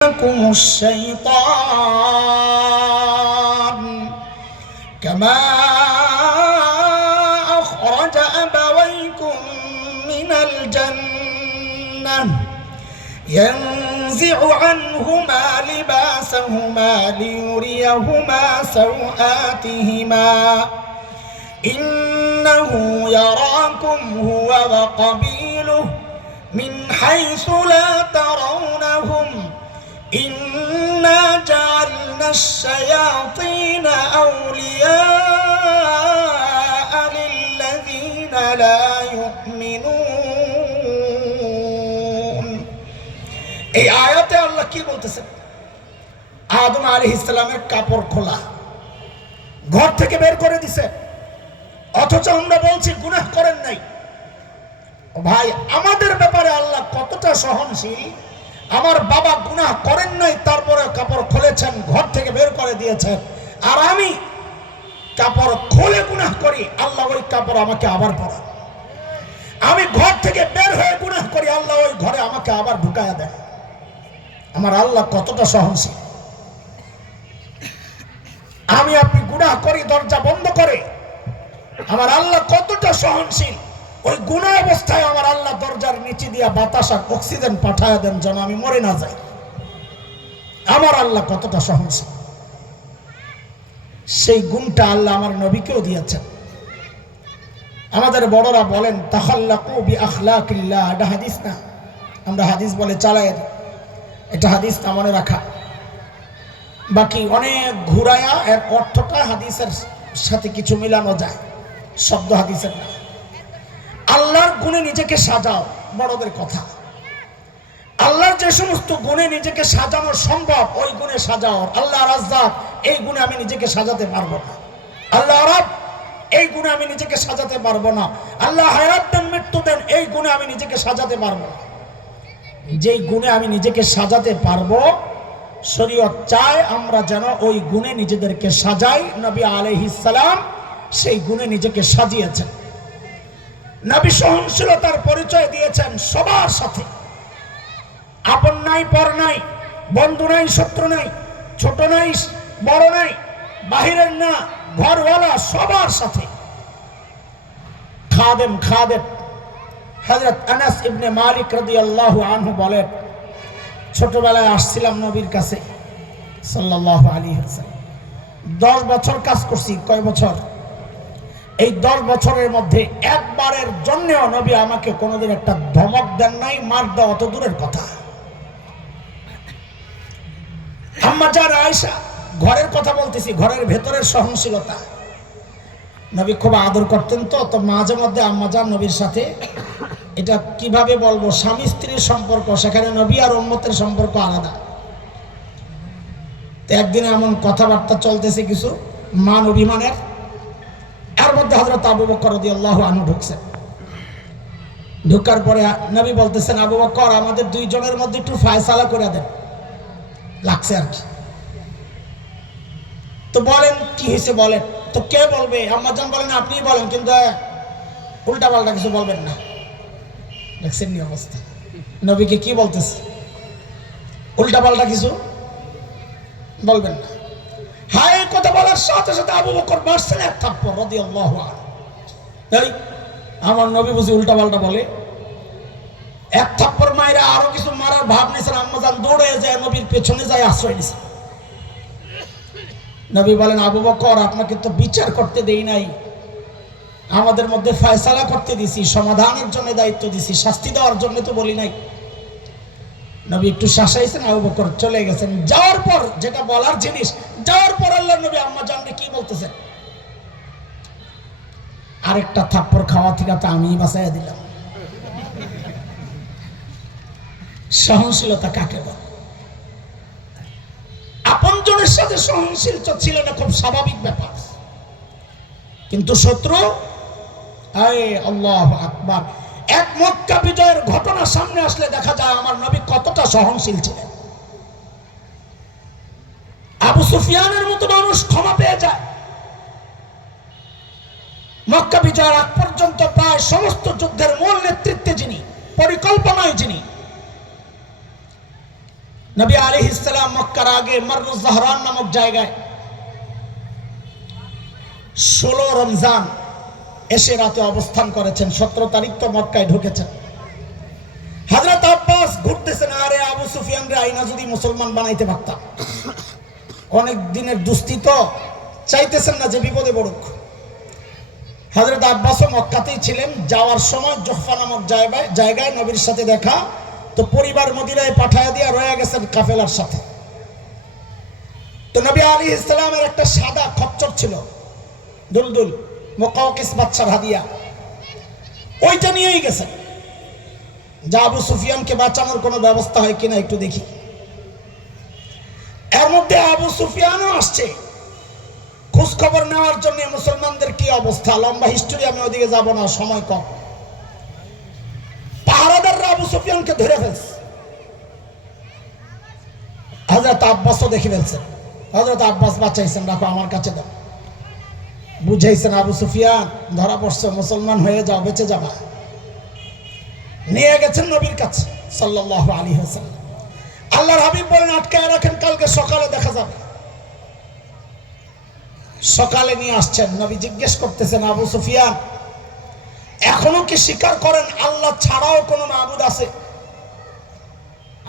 لكم الشيطان كما أخرج أبويكم من الجنة ينزع عنهما لباسهما ليريهما سوآتهما إنه يراكم هو وقبيله من حيث لا ترونهم إنا جعلنا الشياطين أولياء للذين لا يؤمنون এই আয়াতে আল্লাহ কি বলতেছেন? আদম আলাইহিস সালামের কাপড় খোলা, ঘর থেকে বের করে দিছে, অথচ আমরা বলছি গুনাহ করেন নাই। ভাই, আমাদের ব্যাপারে আল্লাহ কতটা সহনশীল। আমার বাবা গুনাহ করেন নাই, তারপরে কাপড় খুলেছেন, ঘর থেকে বের করে দিয়েছেন। আর আমি কাপড় খুলে গুনাহ করি, আল্লাহ ওই কাপড় আমাকে আবার পরান। আমি ঘর থেকে বের হয়ে গুনাহ করি, আল্লাহ ওই ঘরে আমাকে আবার ঢুকায়া দেয়। আমার আল্লাহ কতটা সহনশীল। আমি আপনি গুনাহ করি, দরজা বন্ধ করে, আমার আল্লাহ কতটা সহনশীল। ওই গুনাহ অবস্থায় আমার আল্লাহ দরজার নিচে দিয়া বাতাস আর অক্সিজেন পাঠায় দেন যেন আমি মরে না যাই। আমার আল্লাহ কতটা সহনশীল, সেই গুণটা আল্লাহ আমার নবীকেও দিয়েছেন। আমাদের বড়রা বলেন তাখাল্লাকু বিআখলাকিল্লাহ, এটা হাদিস না, আমরা হাদিস বলে চালাই, এটা হাদিস না, মনে রাখা। বাকি অনেক ঘুরায়া এর অর্থটা হাদিসের সাথে কিছু মিলানো যায়, শব্দ হাদিসের না। আল্লাহর গুণে নিজেকে সাজাও, বড়দের কথা। আল্লাহর যে সমস্ত গুণে নিজেকে সাজানো সম্ভব ওই গুণে সাজাও। আল্লাহ রাজ্জাক, এই গুণে আমি নিজেকে সাজাতে পারবো না। আল্লাহ রব, এই গুণে আমি নিজেকে সাজাতে পারবো না। আল্লাহ হায়াত দেন, মৃত্যু দেন, এই গুণে আমি নিজেকে সাজাতে পারবো না। যেই গুণে আমি নিজেকে সাজাতে পারবো, শরীয়ত চায় আমরা যেন ওই গুণে নিজেদেরকে সাজাই। নবী আলাইহিস সালাম সেই গুণে নিজেকে সাজিয়েছেন। নবী সহনশীলতার পরিচয় দিয়েছেন সবার সাথে। আপন নাই, পর নাই, বন্ধু নাই, শত্রু নাই, ছোট নাই, বড় নাই, বাহিরের না, ঘরওয়ালা, সবার সাথে। খাদেম হযরত আনাস ইবনে মালিক রাদিয়াল্লাহু আনহু বলেন, ছোটবেলায় আসছিলাম নবীর কাছে সাল্লাল্লাহু আলাইহি ওয়াসাল্লাম। 10 বছর কাজ করছি। কয় বছর? এই 10 বছরের মধ্যে একবারের জন্যও নবী আমাকে কোনোদিন একটা ধমক দেন নাই, মার দেওয়া অত দূরের কথা। আম্মা জান আয়েশা, ঘরের কথা বলতেছি, ঘরের ভেতরের সহনশীলতা। নবী খুব আদর করতেন, তো মাঝে মধ্যে আম্মা জান নবীর সাথে, এটা কিভাবে বলবো, স্বামী স্ত্রীর সম্পর্ক, সেখানে নবী আর উম্মতের সম্পর্ক আলাদা। তো একদিন এমন কথাবার্তা চলতেছে কিছু মান অভিমানের, এর মধ্যে হযরত আবু বকর রাদিয়াল্লাহু আনহু ঢুকছেন। ঢুকার পরে নবী বলতেছেন, আবু বকর, আমাদের দুইজনের মধ্যে একটু ফয়সালা করে দেন, লাগছে আর কি। তো বলেন কি হয়েছে বলেন। তো কে বলবে? আম্মা জান বলেন আপনিই বলেন, কিন্তু উল্টা পাল্টা কিছু বলবেন না। দেখছেন নি অবস্থা? নবীকে কি বলতেছে? উল্টা পাল্টা কিছু বলবেন না। হাই কথা বলার সাথে সাথে আবু বকর মারছেন এক থাপ্পড় রাদিয়াল্লাহু আনহু। এই আমার নবী বুঝি উল্টা পাল্টা বলে? এক থাপ্পড় মাইরা আরো কিছু মারার ভাব নিয়েছেন। আম্মা জান দৌড়ে যায়, নবীর পেছনে যায়, আশ্রয় নিছে। নবী বলেন, আবু বকর, আপনাকে তো বিচার করতে দেই নাই, আমাদের মধ্যে ফয়সালা করতে দিছি, সমাধানের জন্য দায়িত্ব দিছি, শাস্তি দেওয়ার জন্য তো বলি নাই। নবী একটু শাসাইছেন, আবু বকর চলে গেছেন। যাওয়ার পর যেটা বলার জিনিস, যাওয়ার পর আল্লাহ নবী আম্মা জানকে কি বলতেছেন? আরেকটা থাপ্পড় খাওয়া থেকে তো আমিই বাঁচাইয়া দিলাম। সহনশীলতা কাকে বলে? আপনজনের সাথে সহনশীল ছিল না, খুব স্বাভাবিক ব্যাপার। কিন্তু শত্রু, আল্লাহু আকবার, এক মক্কা বিজয়ের ঘটনা সামনে আসলে দেখা যায় আমার নবী কতটা সহনশীল ছিলেন। আবু সুফিয়ানের মতো মানুষ ক্ষমা পেয়ে যায়। মক্কা বিজয়ের আগ পর্যন্ত প্রায় সমস্ত যুদ্ধের মূল নেতৃত্বে যিনি, পরিকল্পনায় যিনি, নবী আলাইহিস সালাম মক্কার আগে মাররুজ জাহরান নামক জায়গায় 16 রমজান এসে রাতে অবস্থান করেছেন। 17 তারিখ তো মক্কায় ঢুকেছেন। হযরত আব্বাস ঘুরতেছেন, আরে আবু সুফিয়ান রে আইনা যদি মুসলমান বানাইতে পারতাম। অনেক দিনের দুস্তি তো, চাইতেছেন না যে বিপদে পড়ুক। হযরত আব্বাসও মক্কাতেই ছিলেন। যাওয়ার সময় জহফা নামক জায়গায় নবীর সাথে দেখা, তো পরিবার মদিনায় পাঠায় দিয়া রয়ে গেছেন কাফেলার সাথে। তো নবী আলাইহিস সালামের একটা সাদা খচ্চর ছিল, দুলদুল, মুকাওকিস বাদশার হাদিয়া, ওইটা নিয়েই গেছেন। যা আবু সুফিয়ানকে বাঁচানোর কোনো ব্যবস্থা হয় কিনা একটু দেখি। এর মধ্যে আবু সুফিয়ানও আসছে খোঁজ খবর নেওয়ার জন্য মুসলমানদের কি অবস্থা। লম্বা হিস্টোরি, আমি ওদিকে যাব না, সময় কম। পাহারাদাররা আবু সুফিয়ানকে ধরে ফেলছে। হযরত আব্বাসও দেখে ফেলছেন। হযরত আব্বাস বাঁচাইছেন, রাখো আমার কাছে দাও। বুঝাইছেন আবু সুফিয়ান ধরা পড়ছে, মুসলমান হয়ে যাও, বেঁচে যাবা। নিয়ে গেছেন নবীর কাছে সাল্লাল্লাহু আলাইহি ওয়াসাল্লাম। আল্লাহর হাবিব বলেন আটকায় রাখেন, কালকে সকালে দেখা যাবে। সকালে নিয়ে আসছেন। নবী জিজ্ঞেস করতেছেন, আবু সুফিয়ান এখনো কি স্বীকার করেন আল্লাহ ছাড়াও কোনো মাবুদ আছে?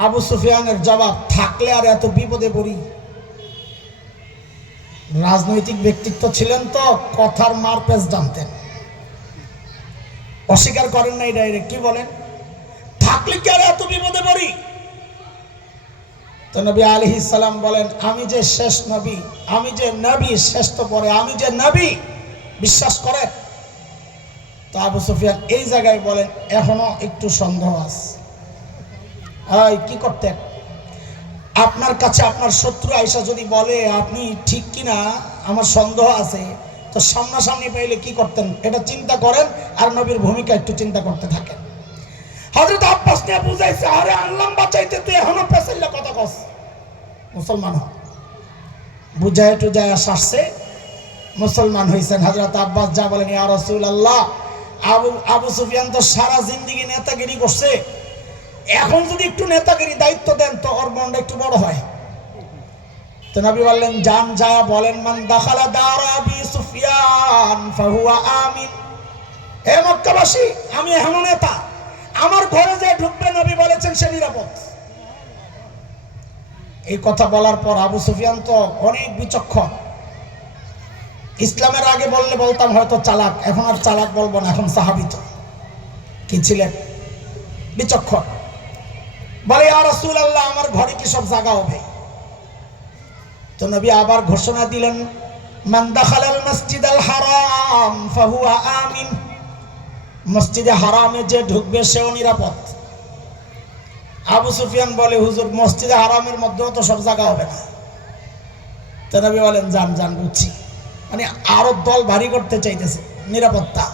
আবু সুফিয়ানের জবাব, থাকলে আর এত বিপদে পড়ি। রাজনৈতিক ব্যক্তিত্ব ছিলেন তো, কথার মারপেচ জানতেন। অস্বীকার করেন নাই ডাইরেক্ট, কি বলেন, থাকলে কি আর এত বিপদে পড়ি? তো নবী আলাইহিস সালাম বলেন, আমি যে শেষ নবী, আমি যে নবী, শেষ তো পরে, আমি যে নবী, বিশ্বাস করেন? তো আবু সুফিয়ান এই জায়গায় বলেন, এখনো একটু সন্দেহ আছে। কি করতেন? আপনার কাছে আপনার শত্রু আয়েশা যদি বলে আপনি ঠিক কিনা, আমার সন্দেহ আছে, তো সামনাসামনি পাইলে কি করতেন এটা চিন্তা করেন, আর নবীর ভূমিকা একটু চিন্তা করতে থাকেন। হযরত আব্বাস নিয়ে বুঝাইছে, আরে আল্লাহ বাঁচাইতে তুই এখনো পেছাইলে কথা কস, মুসলমান হ। বুঝায় টুজায় আসছে, মুসলমান হয়েছেন। হযরত আব্বাস যা বলেন, ইয়া রাসূলুল্লাহ, আবু সুফিয়ান তো সারা জিন্দেগি নেতাগিরি করছে, এখন যদি একটু নেতাগিরি দায়িত্ব দেন তো ওর মনটা একটু বড় হয়। তো নবী বললেন, যান যা বলেন, মান দাখালা দার আবি সুফিয়ান ফাহুয়া আমিন। হে মক্কাবাসী, আমি এখনো নেতা, আমার ঘরে যে ঢুকবে নবী বলেছেন সে নিরাপদ। এই কথা বলার পর আবু সুফিয়ান তো অনেক বিচক্ষণ। ইসলামের আগে বললে বলতাম হয়তো চালাক, এখন আর চালাক বলবো না, এখন সাহাবী তো কি ছিলেন, বিচক্ষণ। বলে, ইয়া রাসূলুল্লাহ, আমার ঘরে কি সব জায়গা হবে? তো নবী আবার ঘোষণা দিলেন, মান দাখালাল মসজিদাল হারাম ফাহুয়া আমিন। মসজিদে হারামে যে ঢুকবে সেও নিরাপদ। আবু সুফিয়ান বলে, হুজুর মসজিদে হারামের মধ্যেও তো সব জায়গা হবে না। তো নবী বলেন, যান যান, বুঝছি, মানে আরো দল ভারী করতে চাইতেছে নিরাপত্তা।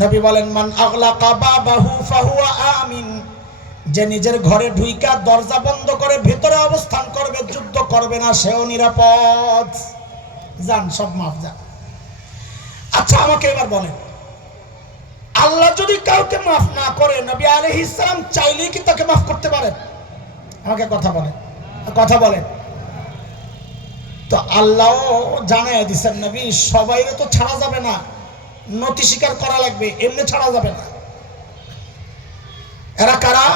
নবী বলেন, মান আগলাকা বাবাহু ফাহুয়া আমিন। যে নিজের ঘরে ঢুইকা দরজা বন্ধ করে ভেতরে অবস্থান করবে, যুদ্ধ করবে না, সেও নিরাপদ। যান, সব মাফ, যান। আচ্ছা, আমাকে এবার বলেন, আল্লাহ যদি কাউকে মাফ না করে, নবী আলাইহিস সালাম চাইলেই কি তাকে মাফ করতে পারেন? আমাকে কথা বলেন, কথা বলেন। তো আল্লাহ জানায় দিচ্ছেন, নবী সবাইরে তো ছাড়া যাবে না, নতি স্বীকার করা লাগবে, এমনি ছাড়া যাবে না। এরা কারা?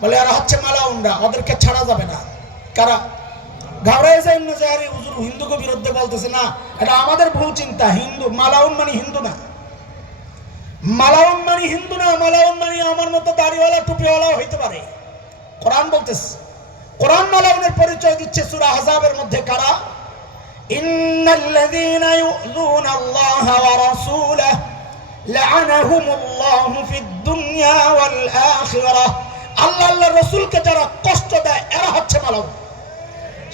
বলে, এরা হচ্ছে মালাউনরা, ওদেরকে ছাড়া যাবে না। কারা? ঘাবড়ায় যায় না যে আরে হুজুর হিন্দুকে বিরুদ্ধে বলতেছে, না, এটা আমাদের ভুল চিন্তা। হিন্দু মালাউন মানে হিন্দু না, মালাউন মানে হিন্দু না, মালাউন মানে আমার মতো দাড়িওয়ালা টুপিওয়ালাও হইতে পারে। কোরআন বলতেছে, কোরআন মালাউনের পরিচয় দিচ্ছে সূরা আহজাবের মধ্যে। কারা? ইন্নাল্লাযীনা ইউযুনাল্লাহা ওয়া রাসূলাহু লা'আনাহুমুল্লাহু ফিদ দুনিয়া ওয়াল আখিরাহ। আল্লাহ আল্লাহর রাসূলকে যারা কষ্ট দেয় এরা হচ্ছে মালাউন।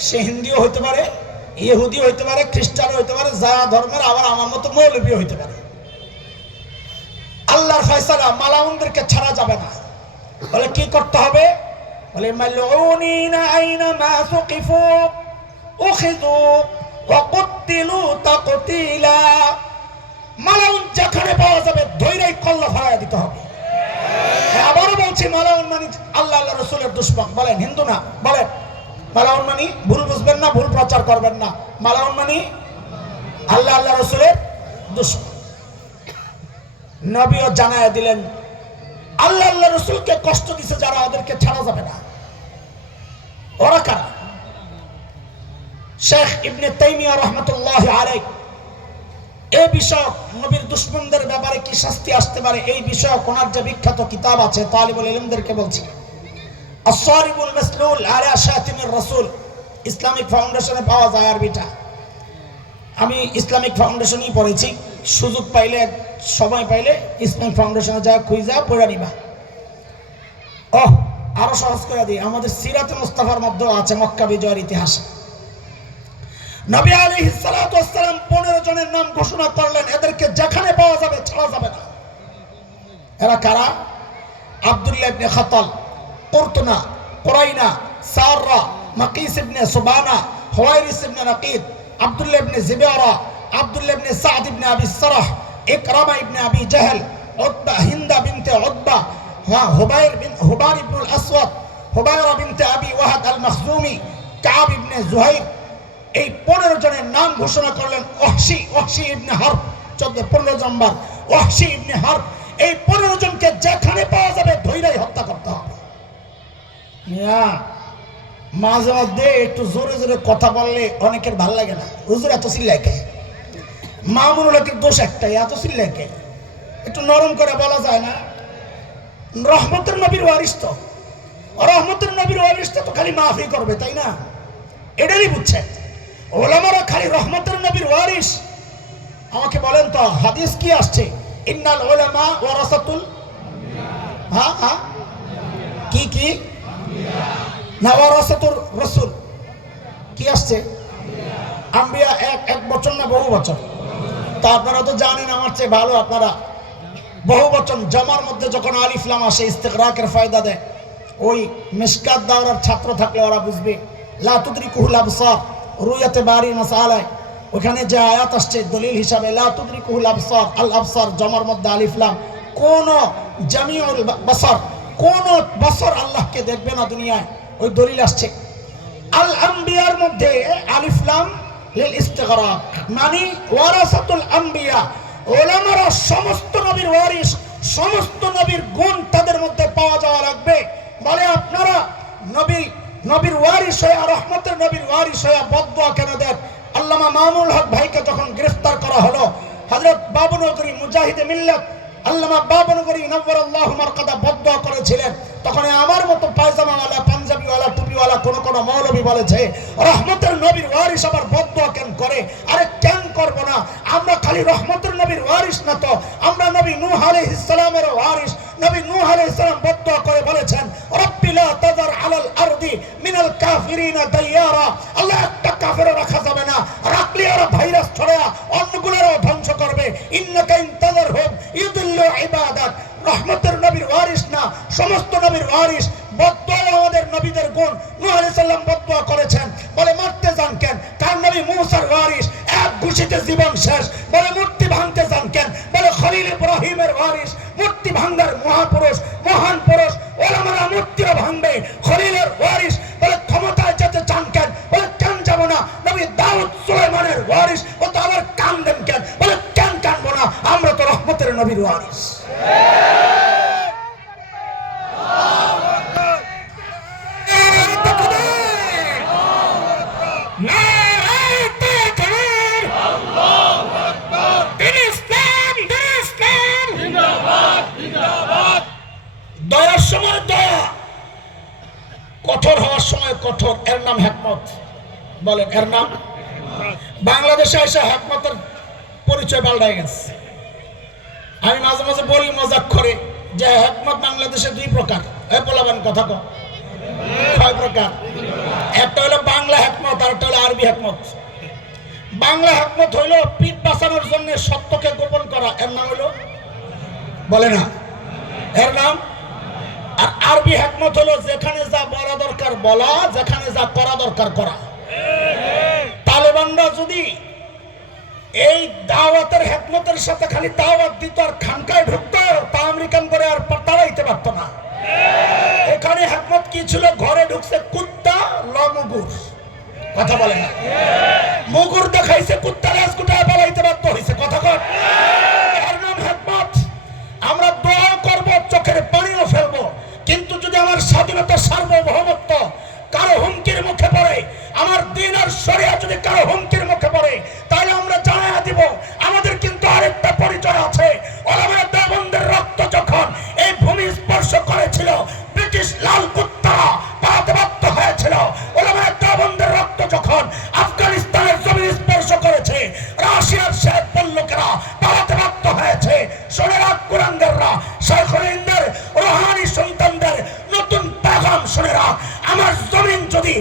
সে হিন্দুও হইতে পারে, ইহুদি হইতে পারে, খ্রিস্টান হইতে পারে, যা ধর্মের, আবার আমার মতো মৌলবী হইতে পারে। আল্লাহর ফয়সালা, মালাউনদেরকে ছাড়া যাবে না। বলে কি করতে হবে? বলে, মালউনিনা আইনামা সুকিফু উখিযু ওয়া কুতিলু তাকতিলা। মালাউন যেখানে পাওয়া যাবে ধৈর্যই কল্লা ফাড়ায় দিতে হবে। আবারও বলছি মালাউন মানে আল্লাহ আল্লাহ রসুলের দুশমন। বলেন হিন্দু না, বলেন মালাউন মানে ভুল বুঝবেন না, ভুল প্রচার করবেন না। মালাউন মানে আল্লাহ আল্লাহ রসুলের দুশমন। নবীও জানায় দিলেন আল্লাহ আল্লাহ রসুলকে কষ্ট দিছে যারা, ওদেরকে ছাড়া যাবে না। ওরা কারা? শেখ ইবনে তাইমিয়া রাহমাতুল্লাহি আলাইহি এই বিষয়ক নবীর দুশমনদের ব্যাপারে কি শাস্তি আসতে পারে এই বিষয়ক ওনার যে বিখ্যাত কিতাব আছে, তালিবুল ইলমদেরকে বলছি আস-সারিবুল মাসলুল আলা শাতিমির রাসূল, ইসলামিক ফাউন্ডেশনে পাওয়া যায় আরবিটা। আমি ইসলামিক ফাউন্ডেশনই পড়েছি, সুযোগ পাইলে সময় পাইলে ইসলামিক ফাউন্ডেশনে যা খুঁজা পড়া নিবা। আরো সহজ করে দিই, আমাদের সিরাতে মুস্তাফার মধ্যেও আছে মক্কা বিজয়ের ইতিহাস। নবী আলাইহিস সালাতু ওয়াস সালাম 15 জনের নাম ঘোষণা করলেন, এদেরকে যেখানে পাওয়া যাবে ছাড়া যাবে না। এরা কারা? আব্দুল্লাহ ইবনে খাতাল, কুরতুনা, কুরাইনা, সাররা, মাকিস ইবনে সুবানা, হুয়াইরিস ইবনে নাকিদ, আব্দুল্লাহ ইবনে জিবারা, আব্দুল্লাহ ইবনে সাদ ইবনে আবি সারাহ, ইকরামা ইবনে আবি জাহল, উতবা, হিন্দা বিনতে উতবা, হুবার ইবনুল আসওয়াদ, হুবায়রা বিনতে আবি ওয়াহাদ আল মখজুমি, কাব ইবনে জুহাইর। এই 15 জনের নাম ঘোষণা করলেন। ওয়াহশী ইবনে হারব, 15 নম্বর ওয়াহশী ইবনে হারব। এই 15 জনকে যেখানে পাওয়া যাবে ধৈর্যই হত্যা করতে হবে। মাঝে মধ্যে একটু জোরে জোরে কথা বললে অনেকের ভাল লাগে না। হুজুর এত চিল্লায় কে? মামুনুল হকের দোষ একটাই, এত চিল্লায় কে? একটু নরম করে বলা যায় না? রহমতের নবীর ওয়ারিস তো, রহমতের নবীর ওয়ারিস তো খালি মাফি করবে, তাই না? এটাই বুঝছেন ওলামারা খালি রহমতের নবীর ওয়ারিস। আমাকে বলেন তো হাদিস কি আসছে? ইন্নাল উলামা ওয়ারাসাতুল, কি না ওয়ারাসাতুর রাসূল, কি আসছে? আম্বিয়া। এক বচন না বহু বচন? তা আপনারা তো জানেন আমার চেয়ে ভালো, আপনারা বহু বচন জামার মধ্যে যখন আলিফ লাম আসে ইস্তিগরাকের ফায়দা দেয়। ওই মিশকাত দাওরার ছাত্র থাকলে ওরা বুঝবে। লা তুদরিকুহুল আবসার, রুয়াতে বারি মাসালায় ওখানে যে আয়াত আসছে দলিল হিসাবে, লা তুদরিকুহুল আবসার, আল আবসার জমার মধ্যে আলিফ লাম, কোন জামিউল বাসার, কোন বসর আল্লাহকে দেখবে না দুনিয়ায়, ওই দলিল আসছে। আল আম্বিয়ার মধ্যে আলিফ লাম লিল ইস্তিগরাক, মানে ওয়ারাসাতুল আম্বিয়া। ওলামারা সমস্ত নবীর ওয়ারিস, সমস্ত নবীর গুণ তাদের মধ্যে পাওয়া যাওয়া লাগবে। বলে আপনারা নবীর ওয়ারিস হয়ে, রহমতের নবীর ওয়ারিস হয়ে বদদুয়া কেন দেন? আল্লামা মামুনুল হক ভাইকে যখন গ্রেফতার করা হলো, হযরত বাবুনগরী মুজাহিদে মিল্লাত আল্লামা বাবুনগরী নওয়ারাল্লাহু মারকাদা বদদুয়া করেছিলেন। তখন আমার মতো পায়জামাওয়ালা, পাঞ্জাবিওয়ালা, টুপিওয়ালা কোন মৌলবী বলেছে রহমতের নবীর ওয়ারিস আবার বদদুয়া কেন করে? আরে কেন করব না? আমরা খালি রহমতের নবীর ওয়ারিস না তো, আমরা নবী নূহ আলাইহিস সালামের ওয়ারিস। নবী নূহ আলাইহিস সালাম বদদুয়া করে বলেছেন রব্বি লা তাযার আলাল আরদি মিনাল কাফিরিনা দাইয়ারা, আল্লাহ একটা কাফেরও রাখা যাবে না, রাখলে ওরা ভাইরাস ছড়ায়া অন্যগুলোরও ধ্বংস করবে। ইন্নাকা ইন তাযারহুম ইউদিল্লু ইবাদাক। রহমতের নবীর ওয়ারিস না, সমস্ত নবীর ওয়ারিস। বদদুয়া আমাদের নবীদের গুণ। নূহ আলাইহিস সালাম বদদুয়া করেছেন, বলে মারতে যান কেন? কার নবী মুসার ওয়ারিস, এক ঘুষিতে জীবন শেষ। বলে মূর্তি ভাঙতে যান কেন? বলে খলিল ইব্রাহিমের ওয়ারিস, মূর্তি ভাঙার মহাপুরুষ, মহান পুরুষ। ওলামারা মূর্তিও ভাঙবে, খলিলের ওয়ারিস। বলে ক্ষমতায় যেতে চান কেন? বলে কেন যাব না? নবী দাউদ সুলাইমানের ওয়ারিস, ও তো আবার কাঁদেন কেন? বলে কেন কাঁদবো না? আমরা তো রহমতের নবীর ওয়ারিস। দয়ার সময় দয়া, কঠোর হওয়ার সময় কঠোর, এর নাম হিকমত। বলেন এর নাম। বাংলাদেশে এসে হিকমতের পরিচয় পাল্টায় গেছে। আমি মাঝে মাঝে বলি মজাক করে যে হিকমত বাংলাদেশে 2 প্রকার। বলাবেন কথা কয় প্রকার? একটা হলো বাংলা হিকমত, আর একটা হলো আরবি হিকমত। বাংলা হিকমত হইল পিঠ বাঁচানোর জন্য সত্যকে গোপন করা, এর নাম হইল, বলে না, এর নাম। আর আরবি হিকমত হলো যেখানে যা বলা দরকার বলা, যেখানে যা করা দরকার করা। তালেবানরা যদি এই দাওয়াতের হেকমতের সাথে খালি দাওয়াত দিত আর খানকায় ঢুকতো, পা আমেরিকান করে আর তাড়াইতে পারতো না। এখানে হেকমত কি ছিল? ঘরে ঢুকছে কুত্তা লমুগুর, কথা বলে না, মুগুর দেখাইছে, কুত্তা রাজ কুটায় পালাইতে বাধ্য হয়েছে, কথা কর, এর নাম হেকমত। আমরা দোয়া করব, চোখের পানিও ফেলবো, কিন্তু যদি আমার স্বাধীনতা সার্বভৌমত্ব কারো হুমকির মুখে পড়ে, আমার দিন আর শরিয়া যদি কারো হুমকির মুখে পড়ে, তাহলে আমরা জানাইয়া দিব আমাদের কিন্তু আরেকটা পরিচয় আছে। ওলামায়ে দেওবন্দের রক্ত যখন এই ভূমি স্পর্শ করেছিল, ব্রিটিশ লাল কুত্তারা পালাতে বাধ্য হয়েছিল। ওলামায়ে দেওবন্দের রক্ত যখন আফগানিস্তানের জমি স্পর্শ করেছে, রাশিয়ার শেখ পল্লকেরা পালাতে বাধ্য হয়েছে। শোনেরা কুরাঙ্গাররা, শেখুল হিন্দের রোহানি সন্তানদের নতুন পেগাম শোনেরা, আমার জমিন যদি